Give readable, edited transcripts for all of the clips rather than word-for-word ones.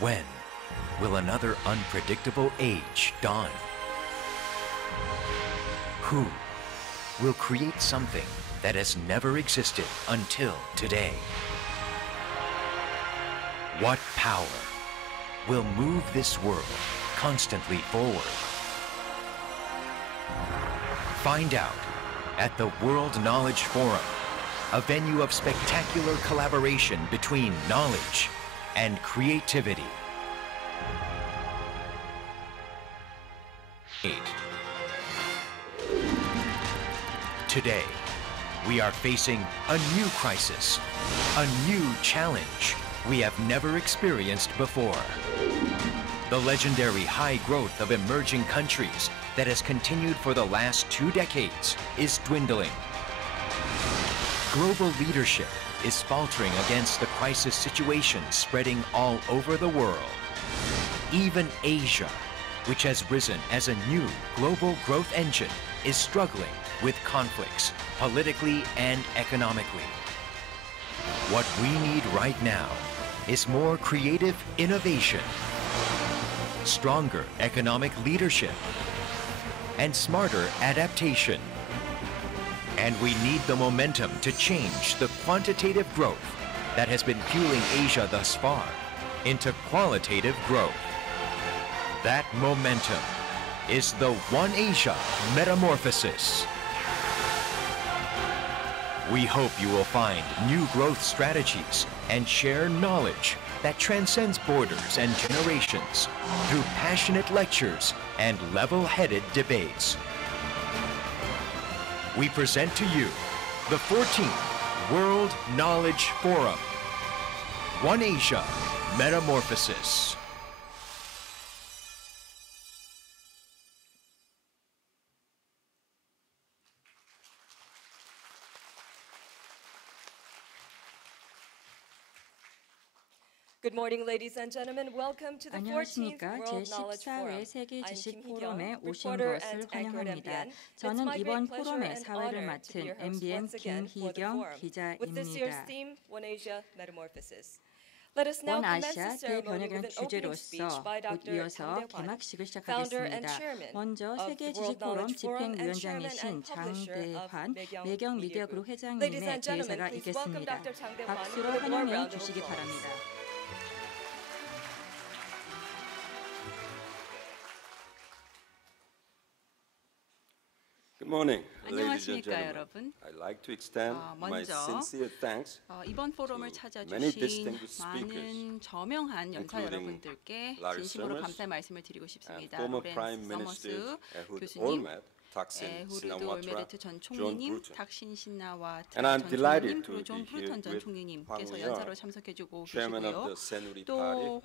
When will another unpredictable age dawn? Who will create something that has never existed until today? What power will move this world constantly forward? Find out at the World Knowledge Forum, a venue of spectacular collaboration between knowledge and creativity. 8. Today, we are facing a new crisis, a new challenge we have never experienced before. The legendary high growth of emerging countries that has continued for the last 2 decades is dwindling. Global leadership is faltering against the crisis situation spreading all over the world. Even Asia, which has risen as a new global growth engine, is struggling with conflicts politically and economically. What we need right now is more creative innovation, stronger economic leadership, and smarter adaptation. And we need the momentum to change the quantitative growth that has been fueling Asia thus far into qualitative growth. That momentum is the One Asia metamorphosis. We hope you will find new growth strategies and share knowledge that transcends borders and generations through passionate lectures and level-headed debates. We present to you the 14th World Knowledge Forum, One Asia Metamorphosis. Good morning, ladies and gentlemen. Welcome to the 14th 안녕하십니까. World Knowledge Forum. 제14회 세계 I'm 지식 Kim 포럼에 Hee-kyung, 오신 reporter 것을 and anchor at 환영합니다. MBN. It's 저는 my 이번 great pleasure 포럼의 and 사회를 honor to be 맡은 your host MBN once again for the 김희경 forum. With this year's 기자입니다. theme, One Asia Metamorphosis. Let us now 원 commence 아시아 the ceremony 대변혁이라는 with an opening speech 주제로서 by 곧 Dr. 이어서 Jang Dae-hwan, 개막식을 founder and 시작하겠습니다. chairman 먼저 of 세계 the World 지식 포럼 Knowledge Forum and chairman 집행위원장이신 and publisher of 장대환 매경 매경 Media 미디어 그룹 Group. Ladies 회장님의 and gentlemen, 제사가 please welcome 있겠습니다. Dr. Jang Dae-hwan 박수로 with a warm 환영해 round of 주시기 applause. 바랍니다. Good morning, ladies and 안녕하십니까 gentlemen. 여러분. I'd like to extend my 먼저, sincere thanks 이번 포럼을 many 찾아주신 distinguished 많은 저명한 영사 including 여러분들께 Larry 진심으로 Summers 감사의 말씀을 드리고 and 싶습니다. former 로렌스 Prime Minister 서머스 Ehud 교수님, Olmert, Thaksin 에후르드 Shinawatra, 올메르트 전 John 총리님, Bruton. 탁신 신나와 And I'm 전 delighted 총리님, to 그리고 존 be here 브루턴 전 with 총리님께서 Hwang 연사로 Woo-yeol, 참석해주고 Chairman of the 계시고요. Saenuri 또 Party,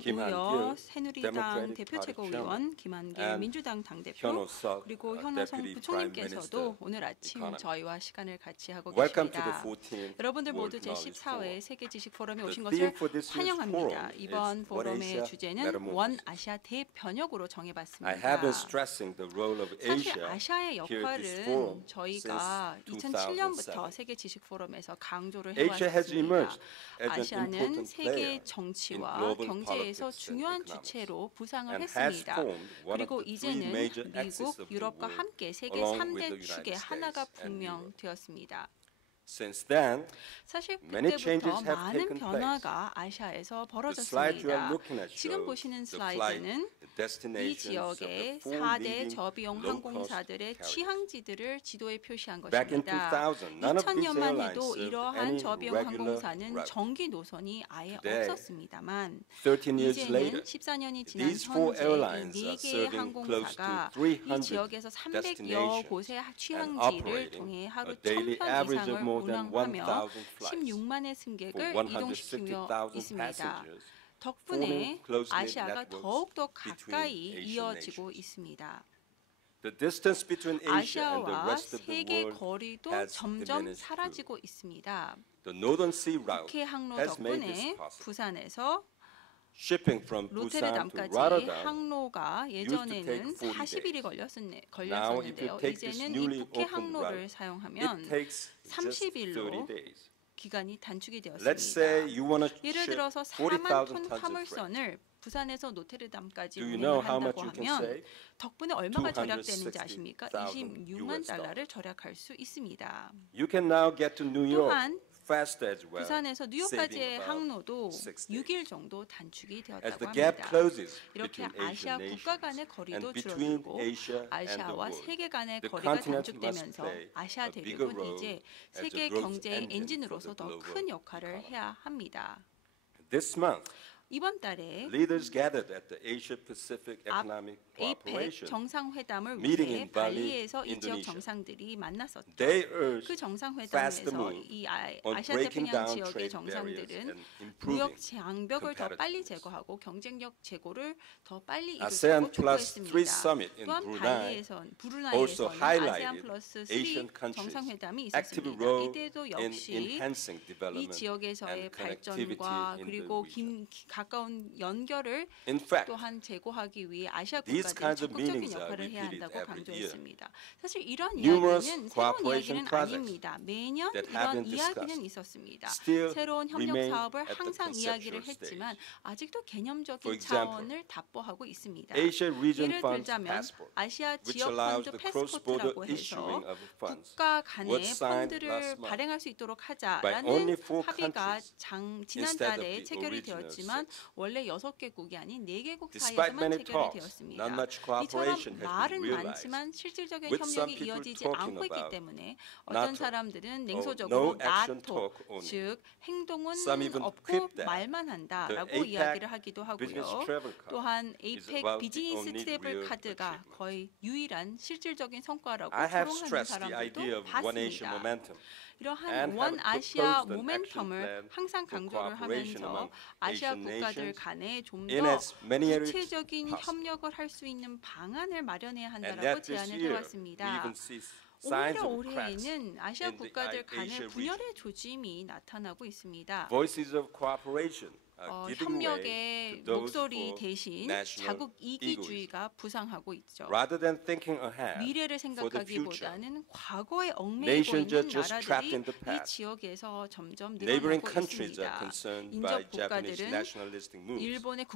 Kim 황우여 Han-gil, 새누리당 Democratic 대표 Party 최고위원, Chairman, 김한길 and 민주당 당대표, Hyun-ho Seok, 그리고 Deputy 현호성 Prime 부총리께서도 Minister, 오늘 아침 Economy. 저희와 시간을 같이 하고 Welcome to the 계십니다. 14th 여러분들 모두 World Knowledge 제14회 Forum. 세계 지식 포럼에 The 오신 theme 것을 for this year's 환영합니다. forum 이번 is One 포럼의 Asia 주제는 Metamorphosis. 원 아시아 대변혁으로 I 정해봤습니다. have been stressing the role of 사실 Asia 아시아의 here at this forum 역할은 저희가 since 2007년부터 2007. 세계 지식 포럼에서 강조를 Asia has 해왔습니다. emerged as an 아시아는 important 세계 player in 정치와 global 경제에서 politics and 중요한 economics 주체로 부상을 and has 했습니다. formed one of 그리고 the three 이제는 major axes 미국, of the 유럽과 world 함께 세계 along with the 3대 축의 United 하나가 States and Europe. 분명되었습니다. Since then, 사실 many changes 그때부터 have 많은 taken place. 변화가 아시아에서 The slide you are 벌어졌습니다. looking at 지금 shows 보시는 the flight, 슬라이드는 the 이 destinations of the 지역의 four 4대 leading 저비용 low-cost 항공사들의 carriers. 취항지들을 지도에 표시한 Back in 것입니다. 2000, none of these 2000년만 airlines 해도 served 이러한 any 저비용 regular 항공사는 route. 정기 노선이 아예 Today, 없었습니다만 13 years 이제는 later, 14년이 지난 these four 현재 이 airlines are 4개의 serving close to 항공사가 이 300 지역에서 300여 destinations 곳의 and 취항지를 operating 통해 하루 a daily 1000편 average of 이상을 more than 운항하며 1,000 flights 16만의 for 승객을 이동시키며 160,000 있습니다. passengers, 덕분에 forming close-knit 아시아가 networks 더욱더 between 가까이 Asian 이어지고 nations. 있습니다. The distance between Asia and the 아시아와 rest of the 세계 world 거리도 has 점점 diminished too. 사라지고 있습니다. The Northern Sea route 북해 항로 has made this 덕분에 possible. 부산에서 Shipping from Busan to 로테르담까지 Rotterdam 항로가 used to 예전에는 take 40 40일이 days. 걸렸었는데요. Now, if you take this 이제는 이 newly 북해 opened 항로를 route, 사용하면 it takes just 30일로 30 days. 기간이 단축이 Let's say 되었습니다. you want to 예를 ship 들어서 40,000 4만 톤 tons of freight. 화물선을 부산에서 노트르담까지 Do you know 운행을 how much 한다고 you can 하면 save? 덕분에 얼마가 절약되는지 아십니까? 260,000 26만 US 달러를 절약할 수 있습니다. You can now get to New York 또한 faster as well, 부산에서 saving 뉴욕까지의 about 항로도 6 days. 6일 정도 단축이 As 되었다고 the gap 합니다. closes 이렇게 between 아시아 Asian 국가 간의 nations 거리도 and between 줄어들고 Asia and the 아시아와 world, 세계 간의 the 거리가 continent must 단축되면서 play 아시아 a bigger 대륙은 role 이제 as a 세계 growth 경제의 engine for 엔진으로서 the 더 global 큰 역할을 economy. 해야 합니다. This month, 이번 달에 leaders gathered at the Asia Pacific Economic APEC Cooperation. 정상회담을 meeting 위해 in Bali, 발리에서 이 지역 Indonesia. 정상들이 만났었죠. They 그 urged faster 정상회담에서 move 이 on 아시아 breaking 태평양 down 지역의 trade barriers 정상들은 and 무역 improving 장벽을 더 빨리 competitiveness. 제거하고 경쟁력 제고를 더 빨리 ASEAN 이루고 Plus 3 촉구했습니다. Summit in 또한 Brunei 브루나이에서는 also 아세안 highlighted 플러스 3 Asian countries' 정상회담이 active 있었습니다. role 이때도 in 역시 enhancing 이 development 지역에서의 and connectivity 발전과 in the 그리고 region. 가까운 연결을 In fact, 또한 제고하기 위해 아시아 these 국가들이 kinds of 적극적인 meetings are 역할을 해야 repeated 한다고 every year. 강조했습니다. 사실 이런 Numerous 이야기는 새로운 cooperation 이야기는 projects 아닙니다. 매년 that have 이런 been 이야기는 discussed 있었습니다. still 새로운 협력 remain 사업을 at the 항상 이야기를 conceptual 했지만 stage. 아직도 For 개념적인 example, 차원을 답보하고 있습니다. Asia Region 예를 Funds 들자면 Passport, 아시아 which 지역 allows 펀드 the cross-border 패스포트라고 issuing 해서 of funds, 국가 간의 was signed 펀드를 last month 발행할 수 있도록 by only 하자라는 4 합의가 countries 지난달에 instead of the 체결이 original 되었지만 6. 원래 6개국이 아닌 4개국 Despite 사이에서만 many 체결이 talks, 되었습니다. not much 이처럼 cooperation has been 말은 realized, 많지만 실질적인 with some 협력이 people 이어지지 talking 않고 있기 about 때문에 어떤 NATO, 사람들은 or 냉소적으로 no action 나토, talk only. 즉 행동은 Some even 없고 quip that 말만 the 한다라고 APEC 이야기를 하기도 Business 하고요. Travel Card 또한 is APEC about the 비즈니스 only 트래블 real 카드가 achievement. 거의 유일한 실질적인 성과라고 I have 포롱하는 stressed the idea 사람들도 of One Asia 봤습니다. momentum 이러한 and 원 have 아시아 proposed an action 모멘텀을 plan 항상 for 강조를 cooperation 하면서 among 아시아 Asian 국가들 nations 간에 좀 in 더 as many areas 구체적인 possible. 협력을 할 수 있는 방안을 마련해야 And 한다라고 yet this 제안을 year we 해왔습니다. even see signs 오히려 of cracks 올해에는 아시아 in the 국가들 간의 Asia 분열의 조짐이 나타나고 있습니다. Voices of cooperation are giving way 협력의 to those 목소리 for 대신 national 자국 이기주의가 부상하고 있죠. rather than thinking ahead 미래를 for the future. 생각하기보다는 과거에 얽매이고 Nations 있는 are just trapped 나라들이 in the 이 past. 지역에서 점점 Neighboring 늘어나고 countries are 있습니다. concerned by 인접 Japanese 국가들은 nationalistic moves. 일본의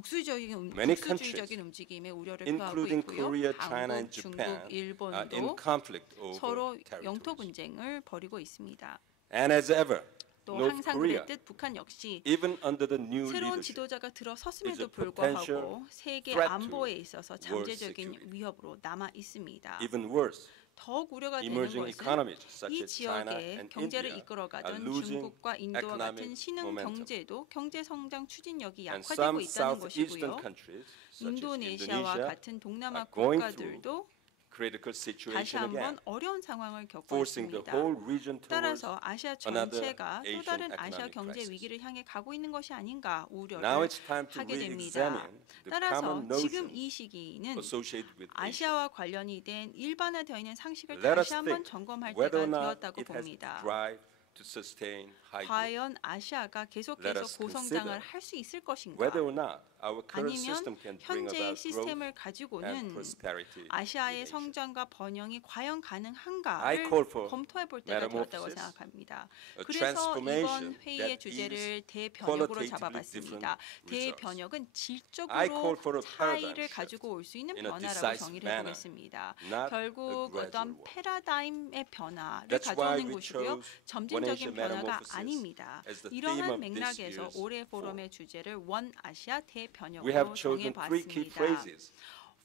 Many 국수주의적인 움직임에 우려를 표하고 including 있고요. Korea, China, 한국, and 중국, Japan, are in 일본도 conflict over 서로 영토 territories. 분쟁을 벌이고 있습니다. And as ever, 또 North 항상 Korea, 그랬듯 북한 역시 even under the new 새로운 leadership, 지도자가 is 들어섰음에도 a potential 불구하고 세계 threat to 안보에 있어서 world 잠재적인 security. 위협으로 남아 있습니다. even worse, 더욱 우려가 되는 emerging 것은 economies such 이 as China 지역의 and 경제를 India are 이끌어가던 losing 중국과 인도와 같은 economic 신흥 momentum. 경제도 경제 성장 추진력이 and 약화되고 some 있다는 southeastern 것이고요. countries such as 인도네시아와 Indonesia 같은 동남아 are going through 국가들도 critical 다시 situation again, 한번 어려운 상황을 겪고 forcing the 있습니다. whole region towards 따라서 아시아 another 전체가 또 Asian 다른 아시아 economic 경제 crisis. 위기를 향해 가고 있는 것이 아닌가 우려를 Now it's time to 하게 됩니다. re-examine the 따라서 common 지금 notions 이 시기는 associated with Asia. 아시아와 관련이 된 일반화되어 있는 상식을 Let us 다시 한번 think 점검할 whether 때가 or not 되었다고 it has 봅니다. drive to sustain high growth. 과연 아시아가 Let 계속해서 us 고성장을 consider 할 수 있을 것인가? Whether or not our current 아니면 system can bring 현재의 about growth 시스템을 and 가지고는 prosperity in 아시아의 Asia. 성장과 번영이 과연 I 가능한가를 call for 검토해 볼 때가 되었다고 metamorphosis, 생각합니다. a 그래서 transformation 이번 회의의 that 주제를 yields 대변혁으로 qualitatively 잡아봤습니다. different results. 대변혁은 I 질적으로 call for a paradigm 차이를 shift 가지고 올 수 있는 in a 변화라고 decisive 정의를 manner, 해보겠습니다. not a 결국 gradual 어떤 one. 패러다임의 변화를 That's why 가져오는 we 곳이고요. chose One 점진적인 Asia 변화가 Metamorphosis 아닙니다. as the theme 이러한 of this 맥락에서 year's 올해 forum. 포럼의 주제를 원 아시아 We 대변혁으로 have chosen three key 정해봤습니다. phrases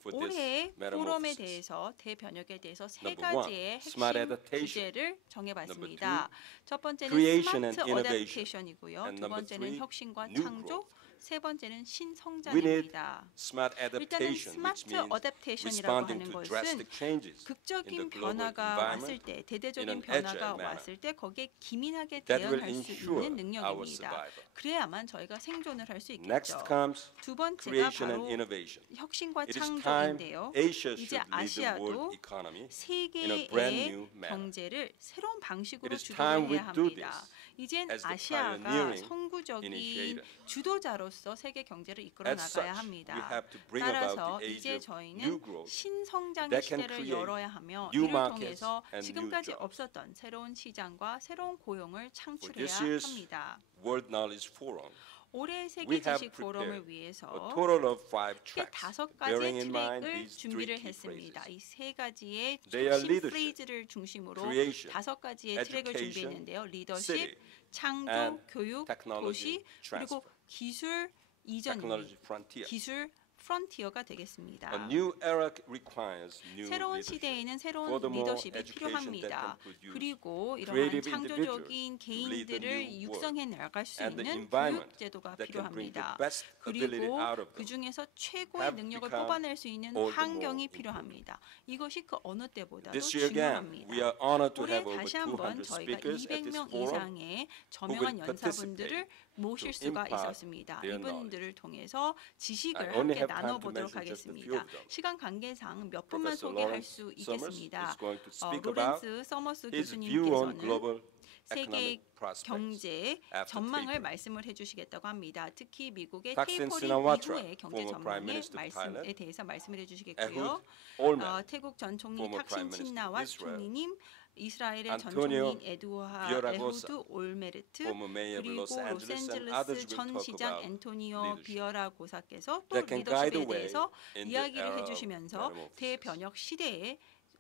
for this 올해 포럼에 metamorphosis. 대해서 대변혁에 대해서 세 Number one, 가지의 smart 핵심 adaptation. 주제를 정해봤습니다. Number 첫 번째는 creation and 스마트 innovation. 어댑테이션이고요. And 두 number 번째는 three, 혁신과 new 창조, growth. 세 번째는 We need 신성장입니다. smart 일단은 adaptation, which 스마트 means 어댑테이션이라고 responding 하는 to 것은 drastic changes in the 극적인 global 변화가 왔을 environment 때, 대대적인 in an 변화가 agile manner 왔을 때 거기에 기민하게 that will 대응할 수 ensure 있는 our 능력입니다. survival. 그래야만 저희가 생존을 할 수 Next 있겠죠. comes 두 번째가 creation and 바로 innovation. 혁신과 It is time 창조인데요. Asia 이제 should lead the 아시아도 world economy in a 세계의 brand new manner. 경제를 새로운 방식으로 It is time 주도를 we 해야 do 합니다. this 이젠 as the 아시아가 pioneering 선구적인 initiator. 주도자로서 세계 경제를 이끌어 As such, 나가야 we 합니다. have to bring about 따라서 the age 이제 of 저희는 new growth 신성장의 that can 시대를 create 열어야 하며 new 이를 markets 통해서 and new 지금까지 jobs. 없었던 새로운 시장과 새로운 고용을 For 창출해야 this year's 합니다. World Knowledge Forum. 올해 We 세계 have 지식 포럼을 prepared 위해서 a total of 5 크게 tracks, 5가지의 bearing in mind 트랙을 these three 준비를 key 했습니다. phrases. 이 세 가지의 They are 핵심 leadership, 프레이즈를 중심으로 creation, 5가지의 트랙을 education, 준비했는데요. 리더십, city, 창조, and 교육, technology 도시, 그리고 transfer. 기술 Technology 이전입니다. frontier. 기술 프론티어가 되겠습니다. A new era requires new 새로운 leadership. 시대에는 새로운 Furthermore, 리더십이 education that 필요합니다. can produce 그리고 이러한 creative 창조적인 individuals to lead the 개인들을 new 육성해 나갈 수 and the 있는 environment 교육 제도가 that can bring the 필요합니다. best ability 그리고 out of 그 them 중에서 최고의 have 능력을 become 뽑아낼 수 있는 all the more 환경이 important. 필요합니다. 이것이 그 어느 때보다도 This year again, 중요합니다. we are honored to 올해 have over 다시 한번 200 저희가 speakers at this 200명 forum 이상의 저명한 will 연사분들을 모실 to 수가 impart 있었습니다. their 이분들을 통해서 I 지식을 only 함께 have time to 나눠보도록 mention just a few 하겠습니다. of them. 시간 관계상 몇 분만 Professor 소개할 Lawrence 수 Summers 있겠습니다. is going to speak about 로렌스 서머스 his view on 교수님께서는 global 세계 economic prospects 경제 after 전망을 tapering. 말씀을 해주시겠다고 합니다. 특히 미국의 Thaksin 테이퍼링 Shinawatra, 이후의 경제 former Prime 전망의 Minister of 말씀에 Thailand, 대해서 말씀을 Ehud 해주시겠고요. Olmert, 태국 전 총리 former 탁신 Prime Minister of 친나와 Israel, 총리님, 이스라엘의 전 Antonio 총리인 Villaraigosa, 에후드 올메르트, former mayor of 그리고 Los Angeles, and others 로스앤젤레스 will 전 talk 시장 about 앤토니오 leadership. 비어라 고사께서 또 That can guide the 리더십에 way 대해서 in the 이야기를 era of 해주시면서 metamorphosis. 대변혁 시대에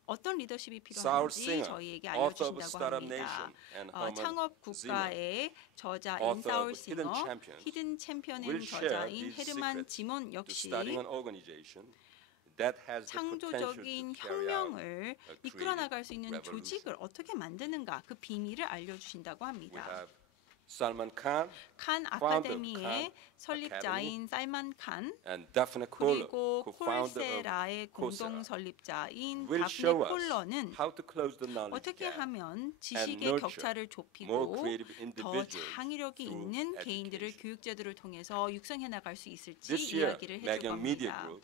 어떤 리더십이 Saul 필요한지 Singer, 저희에게 author of 알려주신다고 Startup 합니다. Nation, and Herman 창업 Zimmer, 국가의 저자 author 인사울 of Hidden 싱어, Champions, 히든 챔피언인 will share 저자인 these 헤르만 secrets 지몬 to 역시 starting an organization that has the potential 창조적인 to carry out 혁명을 a 이끌어 creative 나갈 수 있는 revolution. 조직을 어떻게 만드는가 그 비밀을 알려주신다고 We 합니다. have Salman Khan 칸 founder of 아카데미의 Khan 설립자인 살만 칸 and Daphne Koller, 그리고 co-founder of 콜세라의 Coursera, 공동 설립자인 will 다프네 show us 콜러는 how to close the knowledge 어떻게 gap 하면 and 지식의 nurture 격차를 more 좁히고 creative 더 individuals 창의력이 through 있는 개인들을 education. 교육제도를 통해서 육성해 나갈 수 있을지 This year, 이야기를 해줄 Megan Media 겁니다. Group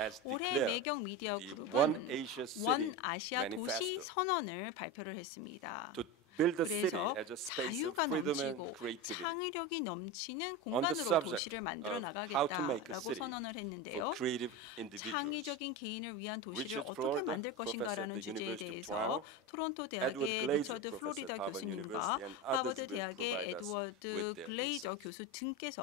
has 올해 declared 매경 미디어 the 그룹은 One Asia City 원 아시아 도시 Manifesto 선언을 발표를 했습니다. to build the city 그래서 as a space of 자유가 freedom and 넘치고 creativity 창의력이 넘치는 on the 공간으로 subject 도시를 만들어 of how to make a 나가겠다라고 city 선언을 for 했는데요. creative individuals. 창의적인 개인을 위한 도시를 Richard 어떻게 Florida, 만들 것인가라는 professor at the 주제에 University of 대해서 Toronto, 토론토 Edward 대학의 Glaser, 리처드 professor 플로리다 at Harvard 교수님과 University, and others 하버드 will 대학의 provide us 에드워드 with their 글레이저 insights. 교수 등께서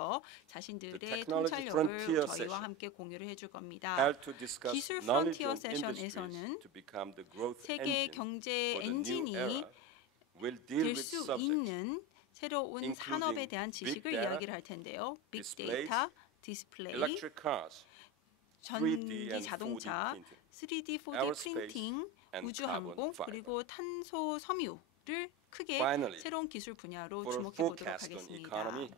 자신들의 technology 통찰력을 frontier 저희와 session 함께 공유를 해줄 겁니다. held to discuss 기술 knowledge 프론티어 of industries 세션에서는 to become the growth 세계 engine 경제 for the new 엔진이 era will deal 될 with 수 subjects 있는 새로운 including 산업에 대한 big 지식을 data, 이야기를 할 텐데요. displays, 빅데이터, 디스플레이, electric cars, 3D 전기 and 4D 자동차, printing, 3D, 4D aerospace, 프린팅, and 우주항공, carbon fiber. 그리고 탄소 섬유를 크게 Finally, 새로운 기술 분야로 for a 주목해 보도록 forecast on 하겠습니다. economy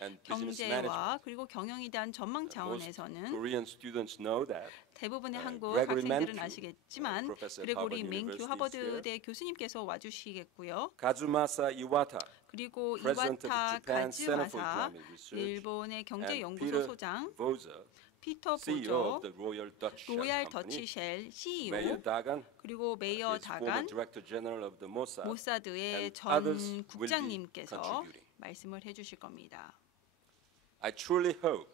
and business management. 경제와 그리고 경영에 대한 전망 Most 차원에서는 Korean students know that 대부분의 한국 Gregory 학생들은 Mankiw, 아시겠지만 professor at 그레고리 Harvard 맹큐 University is 하버드대 교수님께서 와주시겠고요. Kazumasa Iwata, 그리고 president of 이와타 Japan Center for 가즈마사 Economic Research, 일본의 and 경제연구소 Peter 소장 Voser, 피터 CEO 보조 of the Royal Dutch Shell 로얄 Company, 더치쉘 Mayor CEO Dagan, 그리고 메이어 his former 다간 Director General of the Mossad, 모사드의 and 전 others will be 국장님께서 contributing. 말씀을 해주실 겁니다. I truly hope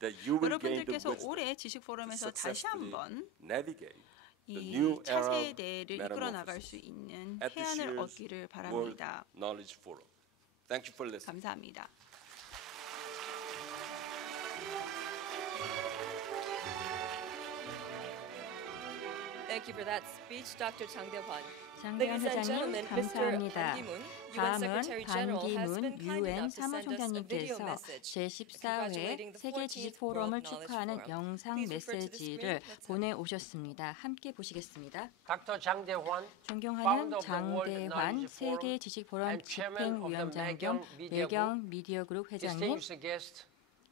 that you will gain the 여러분들께서 wisdom 올해 지식 to 포럼에서 다시 successfully 한번 navigate the 이 new era 차세대를 of 이끌어 나갈 수 metamorphosis 있는 at this 해안을 year's 얻기를 World 바랍니다. Knowledge Forum. Thank you for listening. 감사합니다. Thank you for that speech, Dr. Chang Deo-hwan. 장대현 Ladies and 회장님 gentlemen, Mr. 감사합니다. Ban Ki-moon, UN 다음은 Secretary General, has been 반기문 kind UN enough to send us a video 사무총장님께서 message 제14회 congratulating the 세계 14th 지식 World 포럼을 Knowledge 축하하는 Forum. 영상 Please refer to the screen. 메시지를 Let's have it. 보내오셨습니다. 함께 보시겠습니다. Dr. Chang Dae-hwan, 존경하는 founder of the World 장대환 Knowledge Forum 세계 지식 포럼 and chairman of the 집행위원장 겸 Media 매경 미디어 그룹 회장님, distinguished guests,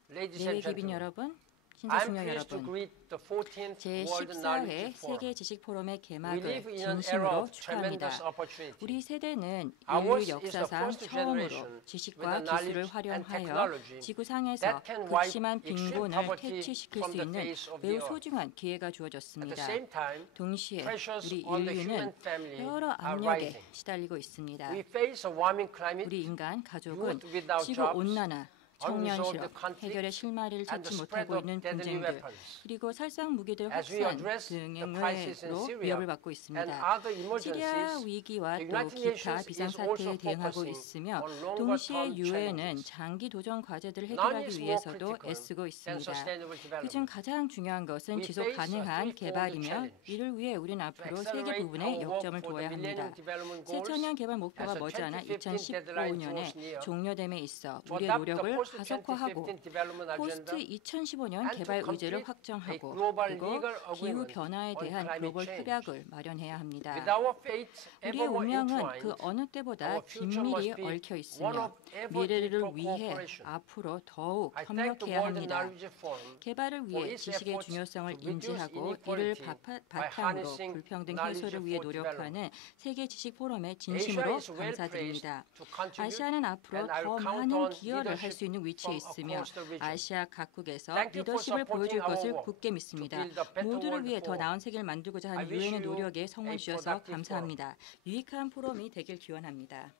ladies 내외 and 귀빈 gentlemen. 여러분, 신사 I'm 중녀 pleased to 여러분, greet the 14th World 제14회 Knowledge 세계 Forum. 지식 포럼의 We 개막을 live in an era 진심으로 of 축하합니다. tremendous opportunity. 우리 세대는 Ours 인류 is the 역사상 first generation 처음으로 with 지식과 the knowledge 기술을 and 활용하여 technology 지구상에서 that can wipe 극심한 extreme 빈곤을 poverty 퇴치시킬 from 수 the 있는 face of the 매우 earth. 소중한 기회가 At the 주어졌습니다. same time, 동시에 pressures 우리 on the human 인류는 family 여러 are 압력에 rising. 시달리고 있습니다. We face a warming climate, 우리 인간 가족은 youth without 지구 jobs, 온난화, 청년 unresolved 실업, conflict, 해결의 실마리를 and the 찾지 spread 못하고 of 있는 deadly 분쟁들, weapons. 그리고 살상 무기들 As we 확산 address the 등으로 crisis in Syria 위협을 받고 and 있습니다. other 시리아 emergencies, 위기와 the 또 United 기타 Nations is 비상사태에 also 대응하고 focusing 있으며 on longer 동시에 term 유엔은 challenges. 장기 도전 과제들을 None 해결하기 is more 위해서도 critical 애쓰고 than 있습니다. sustainable 그중 development. 가장 중요한 것은 We 지속 face a 가능한 threefold 개발이며 challenge. 이를 위해 우리는 To 앞으로 세 개 accelerate 부분에 our work 역점을 for 두어야 the Millennium 합니다. Development Goals 새천년 개발 목표가 as the 머지않아 2015 deadline draws 2015년에 near, 종료됨에 있어 to 우리의 adopt the 노력을 가속화하고 post-2015 development 포스트 agenda 2015년 and to 개발 의제를 complete a 확정하고 global 그리고 legal 기후 agreement 변화에 on 대한 climate 글로벌 change. 협약을 마련해야 합니다. With our fate 우리의 ever more 운명은 entwined, 그 어느 때보다 our future 긴밀히 must be 얽혀 one 있으며 of ever 미래를 deeper 위해 cooperation. 앞으로 더욱 I thank the 협력해야 World 합니다. Knowledge Forum 개발을 for 위해 its 지식의 efforts 중요성을 to reduce 인지하고 이를 inequality by 바탕으로 harnessing 불평등 knowledge 해소를 위해 for 노력하는 세계 지식 포럼에 Asia 진심으로 is well praised 감사드립니다. to contribute, 아시아는 앞으로 and I 더 will count 많은 on 기여를 할 수 leadership 있는 위치에 from 있으며 across the region. 아시아 각국에서 Thank you for 리더십을 보여줄 supporting our 것을 work 굳게 믿습니다. to build a better 모두를 world 위해 더 for all. 나은 세계를 만들고자 I 하는 wish 유엔의 you 노력에 성원 a 주셔서 productive 감사합니다. 유익한 포럼이 되길 기원합니다.